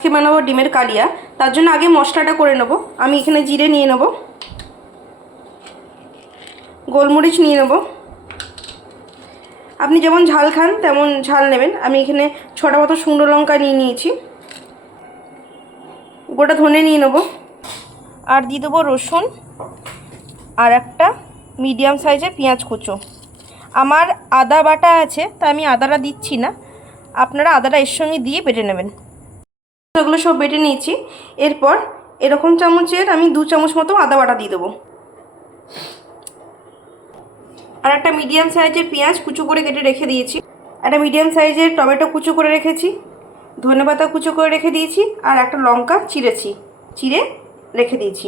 আজকে বানাবো ডিমের কালিয়া। তার জন্য আগে মশলাটা করে নেব। আমি এখানে জিরে নিয়ে নেব, গোলমরিচ নিয়ে নেব, আপনি যেমন ঝাল খান তেমন ঝাল নেবেন। আমি এখানে 6টা মতো শুকনো লঙ্কা নিয়ে নিয়েছি, গোটা ধনে নিয়ে নেব, আর দিয়ে দেবো রসুন আর একটা মিডিয়াম সাইজের পেঁয়াজ কুচো। আমার আদা বাটা আছে, তাই আমি আদাটা দিচ্ছি না, আপনারা আদাটা এর সঙ্গে দিয়ে বেটে নেবেন। এগুলো সব বেটে নিয়েছি। এরপর এরকম চামচের আমি 2 চামচ মতো আদা বাটা দিয়ে দেবো, আর একটা মিডিয়াম সাইজের পেঁয়াজ কুচো করে কেটে রেখে দিয়েছি, একটা মিডিয়াম সাইজের টমেটো কুচো করে রেখেছি, ধনেপাতা কুচো করে রেখে দিয়েছি, আর একটা লঙ্কা চিড়ে রেখে দিয়েছি।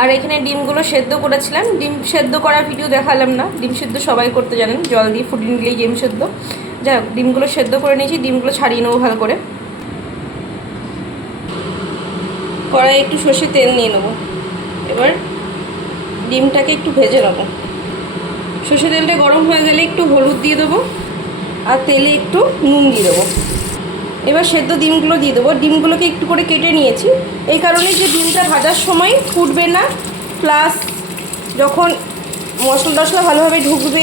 আর এখানে ডিমগুলো সেদ্ধ করেছিলাম। ডিম সেদ্ধ করার ভিডিও দেখালাম না, ডিম সেদ্ধ সবাই করতে জানেন, জল দিয়ে ফুটিয়ে নিলেই ডিম সেদ্ধ। যাই হোক, ডিমগুলো সেদ্ধ করে নিয়েছি, ডিমগুলো ছাড়িয়ে নেবো ভালো করে। কড়াইয়ে একটু সর্ষের তেল নিয়ে নেবো, এবার ডিমটাকে একটু ভেজে নেবো। সর্ষের তেলটা গরম হয়ে গেলে একটু হলুদ দিয়ে দেবো, আর তেলে একটু নুন দিয়ে দেবো। এবার সেদ্ধ ডিমগুলো দিয়ে দেবো। ডিমগুলোকে একটু করে কেটে নিয়েছি, এই কারণে যে ডিমটা ভাজার সময় ফুটবে না, প্লাস যখন মশলা টশলা ভালোভাবে ঢুকবে,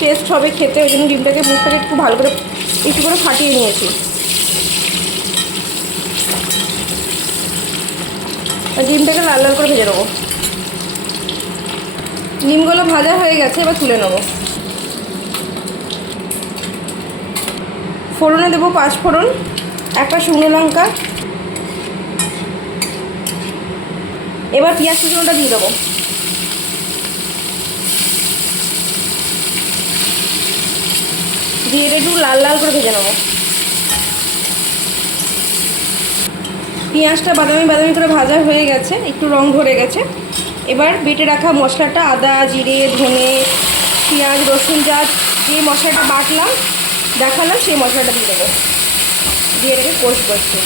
টেস্ট হবে খেতে, ওই জন্য ডিমটাকে মুখটাকে একটু ভালো করে একটু করে ফাটিয়ে নিয়েছি। ডিমটাকে লাল লাল করে ভেজে নেবো। ডিমগুলো ভাজা হয়ে গেছে, এবার তুলে নেবো। ফোড়নে দেবো 5 ফোড়ন, একটা শুকনো লঙ্কা, এবার পেঁয়াজ কুচোটা দিয়ে দেবো। দিয়ে একটু লাল লাল করে ভেজে নেবো। পেঁয়াজটা বাদামি বাদামি করে ভাজা হয়ে গেছে, একটু রং ধরে গেছে। এবার বেটে রাখা মশলাটা, আদা জিরে ধনে পেঁয়াজ রসুন যে মশলাটা বাটলাম দেখালাম, সেই মশলাটা দিয়ে দেবো। দিয়ে রেখে কষবো একটু।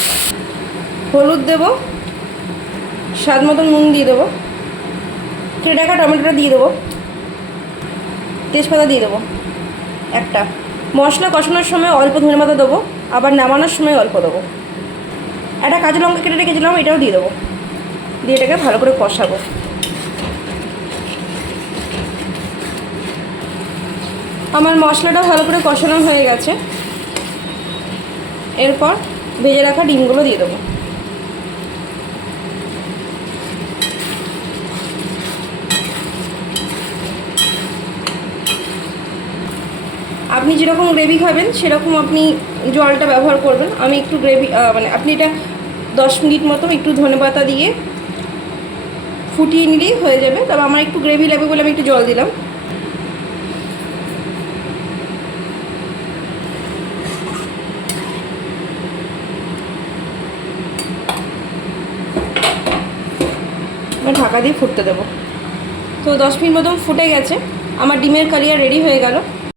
হলুদ দেবো, স্বাদ মতো নুন দিয়ে দেবো, কেটে রাখা টমেটোটা দিয়ে দেবো, তেজপাতা দিয়ে দেবো একটা। মশলা কষানোর সময় অল্প ধনেপাতা দেবো, আবার নামানোর সময় অল্প দেবো। একটা কাঁচা লঙ্কা কেটে রেখেছিলাম, এটাও দিয়ে দেবো। দিয়ে এটাকে ভালো করে কষাবো। আমার মশলাটা ভালো করে কষানো হয়ে গেছে। এরপর ভেজে রাখা ডিমগুলো দিয়ে দেবো। আপনি যেরকম গ্রেভি খাবেন সেরকম আপনি জলটা ব্যবহার করবেন। আমি একটু গ্রেভি আপনি এটা 10 মিনিট মতো একটু ধনেপাতা দিয়ে ফুটিয়ে নিলেই হয়ে যাবে। তবে আমার একটু গ্রেভি লাগবে বলে আমি একটু জল দিলাম। ঢাকা দিয়ে ফুটতে দেবো। তো 10 মিনিট মতন ফুটে গেছে, আমার ডিমের কালিয়া রেডি হয়ে গেল।